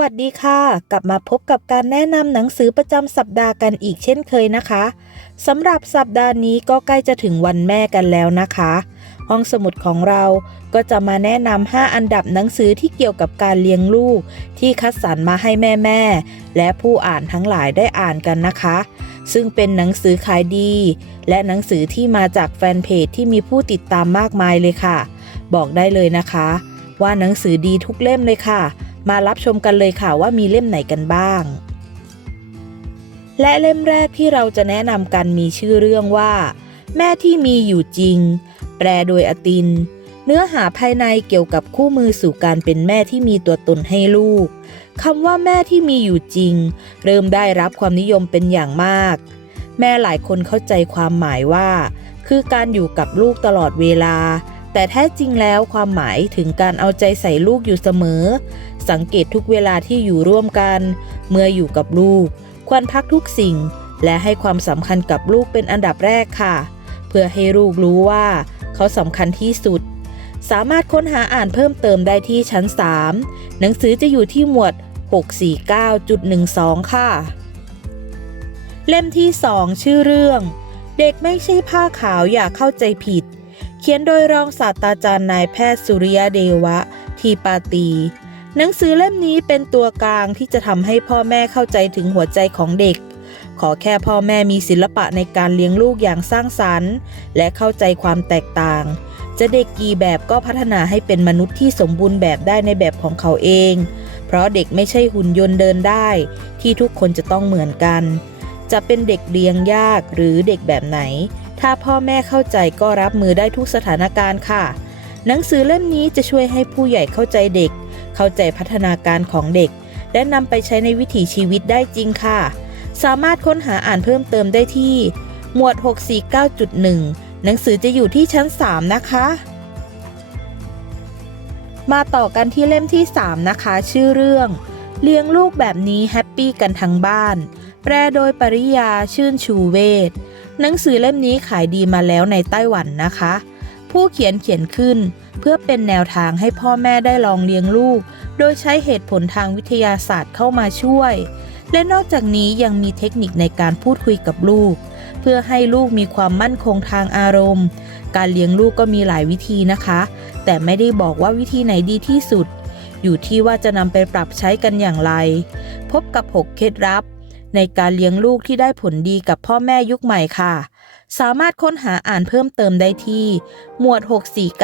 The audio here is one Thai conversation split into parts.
วัสดีค่ะ กลับมาพบกับการแนะนำหนังสือประจำสัปดาห์กันอีกเช่นเคยนะคะสำหรับสัปดาห์นี้ก็ใกล้จะถึงวันแม่กันแล้วนะคะ ห้องสมุดของเราก็จะมาแนะนำ5อันดับหนังสือที่เกี่ยวกับการเลี้ยงลูก ที่คัดสรรมาให้แม่ๆและผู้อ่านทั้งหลายได้อ่านกันนะคะ ซึ่งเป็นหนังสือขายดี และหนังสือที่มาจากแฟนเพจที่มีผู้ติดตามมากมายเลยค่ะ บอกได้เลยนะคะ ว่าหนังสือดีทุกเล่มเลยค่ะ มารับชมกันเลยค่ะว่ามีเล่มไหนกันบ้าง และเล่มแรกที่เราจะแนะนำกันมีชื่อเรื่องว่า แม่ที่มีอยู่จริง แปลโดยอติน เนื้อหาภายในเกี่ยวกับคู่มือสู่การเป็นแม่ที่มีตัวตนให้ลูกคำว่าแม่ที่มีอยู่จริง เริ่มได้รับความนิยมเป็นอย่างมาก แม่หลายคนเข้าใจความหมายว่า คือการอยู่กับลูกตลอดเวลา แต่แท้จริงแล้วความหมายถึงการเอาใจใส่ลูกอยู่เสมอ สังเกตทุกเวลาที่อยู่ร่วมกัน เมื่ออยู่กับลูก ควรพักทุกสิ่ง และให้ความสำคัญกับลูกเป็นอันดับแรกค่ะ เพื่อให้ลูกรู้ว่า เขาสำคัญที่สุด สามารถค้นหาอ่านเพิ่มเติมได้ที่ชั้น 3 หนังสือจะอยู่ที่หมวด 649.12 ค่ะ เล่มที่ 2 ชื่อเรื่อง เด็กไม่ใช่ผ้าขาวอย่าเข้าใจผิด ขียนโดยรองศาสตราจารย์นายแพทย์สุริยเดวะ ทีปาตี หนังสือเล่มนี้เป็นตัวกลางที่จะทำให้พ่อแม่เข้าใจถึงหัวใจของเด็ก ขอแค่พ่อแม่มีศิลปะในการเลี้ยงลูกอย่างสร้างสรรค์ และเข้าใจความแตกต่าง จะเด็กกี่แบบก็พัฒนาให้เป็นมนุษย์ที่สมบูรณ์แบบได้ในแบบของเขาเอง เพราะเด็กไม่ใช่หุ่นยนต์เดินได้ ที่ทุกคนจะต้องเหมือนกัน จะเป็นเด็กเลี้ยงยากหรือเด็กแบบไหน ถ้าพ่อแม่เข้าใจก็รับมือได้ทุกสถานการณ์ค่ะ หนังสือเล่มนี้จะช่วยให้ผู้ใหญ่เข้าใจเด็ก เข้าใจพัฒนาการของเด็ก และนำไปใช้ในวิถีชีวิตได้จริงค่ะ สามารถค้นหาอ่านเพิ่มเติมได้ที่ หมวด 649.1 หนังสือจะอยู่ที่ชั้น 3 นะคะ มาต่อกันที่เล่มที่ 3 นะคะ ชื่อเรื่องเลี้ยงลูกแบบนี้แฮปปี้กันทั้งบ้าน แปลโดยปริยาชื่นชูเวท หนังสือเล่มนี้ขายดีมาแล้วในไต้หวันนะคะ ผู้เขียนเขียนขึ้น เพื่อเป็นแนวทางให้พ่อแม่ได้ลองเลี้ยงลูก โดยใช้เหตุผลทางวิทยาศาสตร์เข้ามาช่วย และนอกจากนี้ยังมีเทคนิคในการพูดคุยกับลูก เพื่อให้ลูกมีความมั่นคงทางอารมณ์ การเลี้ยงลูกก็มีหลายวิธีนะคะ แต่ไม่ได้บอกว่าวิธีไหนดีที่สุด อยู่ที่ว่าจะนำไปปรับใช้กันอย่างไร พบกับ 6 เคล็ดลับ ในการเลี้ยงลูกที่ได้ผลดีกับพ่อแม่ยุคใหม่ค่ะ สามารถค้นหาอ่านเพิ่มเติมได้ที่ หมวด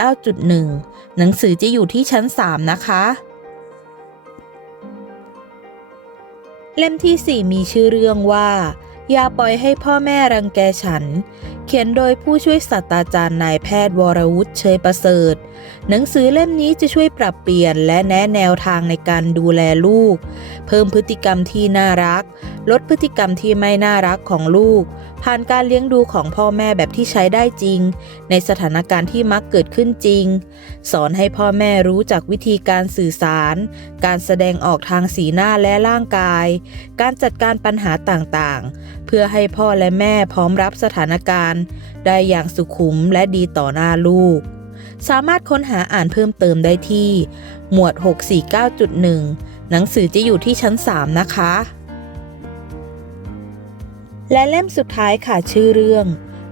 649.1 หนังสือจะอยู่ที่ชั้น 3 นะคะ เล่มที่ 4 มีชื่อเรื่องว่า อย่าปล่อยให้พ่อแม่รังแกฉันเขียนโดยผู้ช่วยศาสตราจารย์นายแพทย์วรวุฒิเชยประเสริฐ หนังสือเล่มนี้จะช่วยปรับเปลี่ยนและแนะแนวทางในการดูแลลูก เพิ่มพฤติกรรมที่น่ารัก ลดพฤติกรรมที่ไม่น่ารักของลูก ผ่านการเลี้ยงดูของพ่อแม่แบบที่ใช้ได้จริง ในสถานการณ์ที่มักเกิดขึ้นจริง สอนให้พ่อแม่รู้จักวิธีการสื่อสาร การแสดงออกทางสีหน้าและร่างกาย การจัดการปัญหาต่างๆ เพื่อให้พ่อและแม่พร้อมรับสถานการณ์ได้อย่างสุขุมและดีต่อหน้าลูก สามารถค้นหาอ่านเพิ่มเติมได้ที่ หมวด 649.1 หนังสือจะอยู่ที่ชั้น 3 นะคะ และเล่มสุดท้ายค่ะชื่อเรื่อง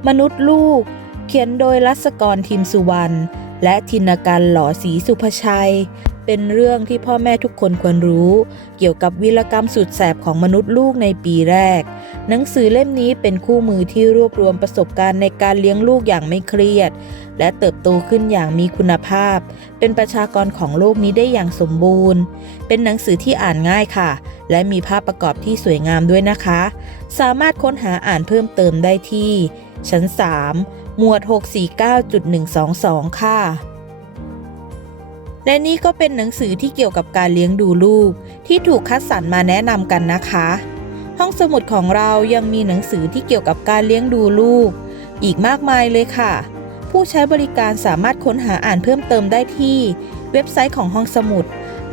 มนุษย์ลูก เขียนโดยรัศกรทิมสุวรรณและธินการหล่อศรีสุภชัย เป็นเรื่องที่พ่อแม่ทุกคนควรรู้ เกี่ยวกับวีรกรรมสุดแสบของมนุษย์ลูกในปีแรก หนังสือเล่มนี้เป็นคู่มือที่รวบรวมประสบการณ์ในการเลี้ยงลูกอย่างไม่เครียด และเติบโตขึ้นอย่างมีคุณภาพ เป็นประชากรของโลกนี้ได้อย่างสมบูรณ์ เป็นหนังสือที่อ่านง่ายค่ะ และมีภาพประกอบที่สวยงามด้วยนะคะ สามารถค้นหาอ่านเพิ่มเติมได้ที่ ชั้น 3 หมวด 649.122 ค่ะ และนี่ก็เป็นหนังสือที่เกี่ยวกับการเลี้ยงดูลูก ที่ถูกคัดสรรมาแนะนำกันนะคะ ห้องสมุดของเรายังมีหนังสือที่เกี่ยวกับการเลี้ยงดูลูก อีกมากมายเลยค่ะ ผู้ใช้บริการสามารถค้นหาอ่านเพิ่มเติมได้ที่ เว็บไซต์ของห้องสมุด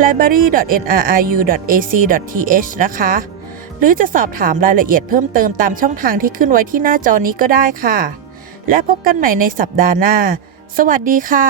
library.nriu.ac.th นะคะ หรือจะสอบถามรายละเอียดเพิ่มเติมตามช่องทางที่ขึ้นไว้ที่หน้าจอนี้ก็ได้ค่ะ และพบกันใหม่ในสัปดาห์หน้า สวัสดีค่ะ